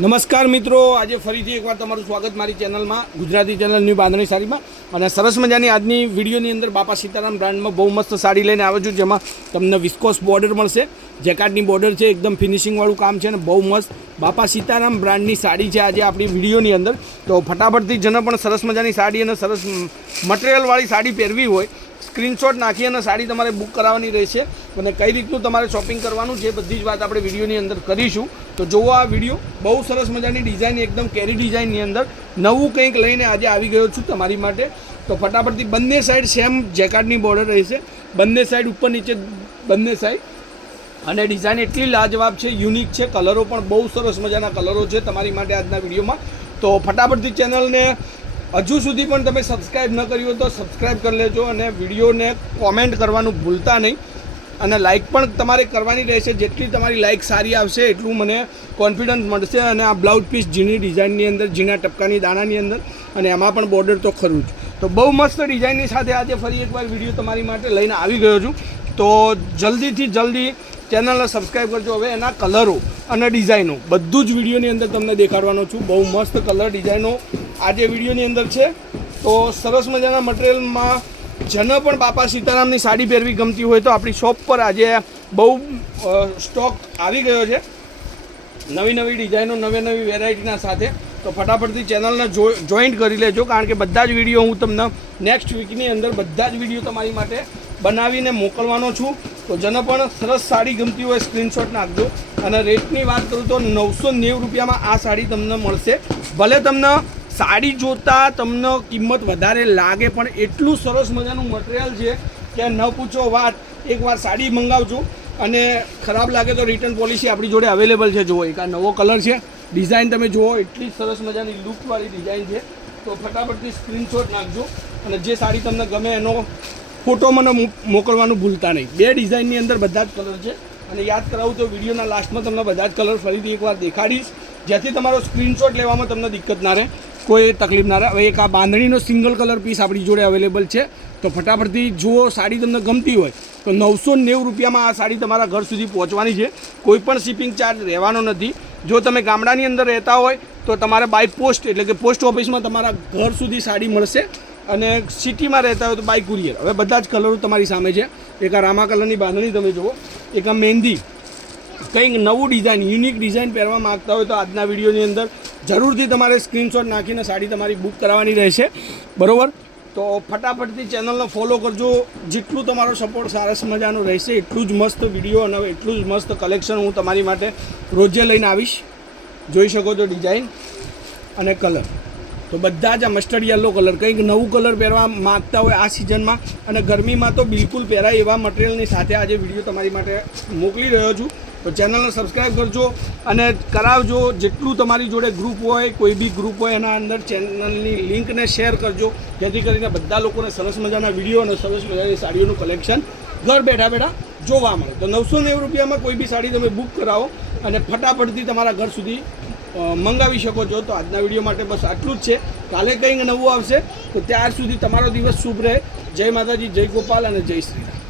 નમસ્કાર મિત્રો, આજે ફરીથી એકવાર તમારું સ્વાગત મારી ચેનલમાં, ગુજરાતી ચેનલ ન્યૂ બાંધણી સાડીમાં. અને સરસ મજાની આજની વિડીયોની અંદર બાપા સીતારામ બ્રાન્ડમાં બહુ મસ્ત સાડી લઈને આવ્યો છું, જેમાં તમને વિસ્કોસ બોર્ડર મળશે. જેકાર્ડની બોર્ડર છે, એકદમ ફિનિશિંગવાળું કામ છે અને બહુ મસ્ત બાપા સીતારામ બ્રાન્ડની સાડી છે આજે આપણી વિડીયોની અંદર. તો ફટાફટથી જેને પણ સરસ મજાની સાડી અને સરસ મટીરિયલવાળી સાડી પહેરવી હોય, સ્ક્રીનશોટ નાખી અને સાડી તમારે બુક કરાવવાની રહેશે. અને કઈ રીતનું તમારે શોપિંગ કરવાનું છે બધી જ વાત આપણે વિડીયોની અંદર કરીશું. તો જુઓ આ વિડીયો, બહુ સરસ મજાની ડિઝાઇન, એકદમ કેરી ડિઝાઇનની અંદર નવું કંઈક લઈને આજે આવી ગયો છું તમારી માટે. તો ફટાફટથી બંને સાઈડ સેમ જેકાર્ડની બોર્ડર રહેશે, બંને સાઈડ ઉપર નીચે બંને સાઈડ. અને ડિઝાઇન એટલી લાજવાબ છે, યુનિક છે, કલરો પણ બહુ સરસ મજાના કલરો છે તમારી માટે આજના વિડીયોમાં. તો ફટાફટથી ચેનલને હજુ સુધી પણ તમે સબસ્ક્રાઈબ ન કર્યું હોય તો સબસ્ક્રાઈબ કરી લેજો અને વિડીયોને કોમેન્ટ કરવાનું ભૂલતા નહીં. અને લાઇક પણ તમારે કરવાની રહેશે. જેટલી તમારી લાઇક સારી આવશે એટલું મને કોન્ફિડન્સ મળશે. અને આ બ્લાઉઝ પીસ ઝીણી ડિઝાઇનની અંદર, ઝીણા ટપકાની દાણાની અંદર, અને એમાં પણ બોર્ડર તો ખરું જ. તો બહુ મસ્ત ડિઝાઇનની સાથે આજે ફરી એકવાર વિડીયો તમારી માટે લઈને આવી ગયો છું. તો જલ્દીથી જલ્દી ચેનલને સબસ્ક્રાઈબ કરજો. હવે એના કલરો અને ડિઝાઇનો બધું જ વિડીયોની અંદર તમને દેખાડવાનો છું. બહુ મસ્ત કલર ડિઝાઇનો આજે વિડીયોની અંદર છે. તો સરસ મજાના મટીરિયલમાં જેને પણ બાપા સીતારામની સાડી પહેરવી ગમતી હોય તો આપણી શોપ પર આજે બહુ સ્ટોક આવી ગયો છે, નવી નવી ડિઝાઇનો, નવી નવી વેરાયટીના સાથે. તો ફટાફટથી ચેનલને જોઈન્ટ કરી લેજો, કારણ કે બધા જ વિડીયો હું તમને નેક્સ્ટ વીકની અંદર બધા જ વિડીયો તમારી માટે બનાવીને મોકલવાનો છું. તો જેને પણ સરસ સાડી ગમતી હોય સ્ક્રીનશોટ નાખજો. અને રેટની વાત કરું તો 990 રૂપિયામાં આ સાડી તમને મળશે. ભલે તમને સાડી જોતાં તમને કિંમત વધારે લાગે, પણ એટલું સરસ મજાનું મટીરિયલ છે કે ન પૂછો વાત. એકવાર સાડી મંગાવજો અને ખરાબ લાગે તો રિટર્ન પોલિસી આપણી જોડે અવેલેબલ છે. જુઓ, એક આ નવો કલર છે, ડિઝાઇન તમે જુઓ, એટલી સરસ મજાની લુકવાળી ડિઝાઇન છે. તો ફટાફટથી સ્ક્રીનશોટ નાખજો અને જે સાડી તમને ગમે એનો ફોટો મને મોકલવાનું ભૂલતા નહીં. બે ડિઝાઇનની અંદર બધા જ કલર છે. અને યાદ કરાવું તો વિડીયોના લાસ્ટમાં તમને બધા જ કલર ફરીથી એકવાર દેખાડીશ, જેથી તમારો સ્ક્રીનશોટ લેવામાં તમને દિક્કત ના રહે, કોઈ તકલીફ ના રહે. હવે એક આ બાંધણીનો સિંગલ કલર પીસ આપણી જોડે અવેલેબલ છે. તો ફટાફટથી જુઓ, સાડી તમને ગમતી હોય તો 990 રૂપિયામાં આ સાડી તમારા ઘર સુધી પહોંચવાની છે. કોઈ પણ શિપિંગ ચાર્જ રહેવાનો નથી. જો તમે ગામડાની અંદર રહેતા હોય તો તમારે બાય પોસ્ટ, એટલે કે પોસ્ટ ઓફિસમાં તમારા ઘર સુધી સાડી મળશે. અને સિટીમાં રહેતા હોય તો બાય કુરિયર. હવે બધા જ કલરો તમારી સામે છે. એક આ રામા કલરની બાંધણી તમે જુઓ, એક આ મહેંદી, કંઈક નવું ડિઝાઇન, યુનિક ડિઝાઇન પહેરવા માગતા હોય તો આજના વિડીયોની અંદર જરૂરથી તમારે સ્ક્રીનશોટ નાખીને સાડી તમારી બુક કરાવવાની રહેશે, બરાબર. તો ફટાફટથી ચેનલને ફોલો કરજો. જેટલું તમારો સપોર્ટ સરસ મજાનો રહેશે એટલું જ મસ્ત વિડીયો અને એટલું જ મસ્ત કલેક્શન હું તમારી માટે રોજે લઈને આવીશ. જોઈ શકો છો ડિઝાઇન અને કલર. તો બધા જ આ મસ્ટર્ડ યલો કલર, કંઈક નવું કલર પહેરવા માગતા હોય આ સિઝનમાં અને ગરમીમાં તો બિલકુલ પહેરાય એવા મટીરિયલની સાથે આજે વિડીયો તમારી માટે મોકલી રહ્યો છું. તો ચેનલને સબસ્ક્રાઈબ કરજો અને કરાવજો. જેટલું તમારી જોડે ગ્રુપ હોય, કોઈ બી ગ્રુપ હોય, એના અંદર ચેનલની લિંકને શેર કરજો, જેથી કરીને બધા લોકોને સરસ મજાના વિડીયો અને સરસ મજાની સાડીઓનું કલેક્શન ઘર બેઠા બેઠા જોવા મળે. તો 990 રૂપિયામાં કોઈ બી સાડી તમે બુક કરાવો અને ફટાફટથી તમારા ઘર સુધી મંગાવી શકો છો. તો આજના વિડીયો માટે બસ આટલું જ છે. કાલે કંઈક નવું આવશે. તો ત્યાર સુધી તમારો દિવસ શુભ રહે. જય માતાજી, જય ગોપાલ અને જય શ્રી રામ.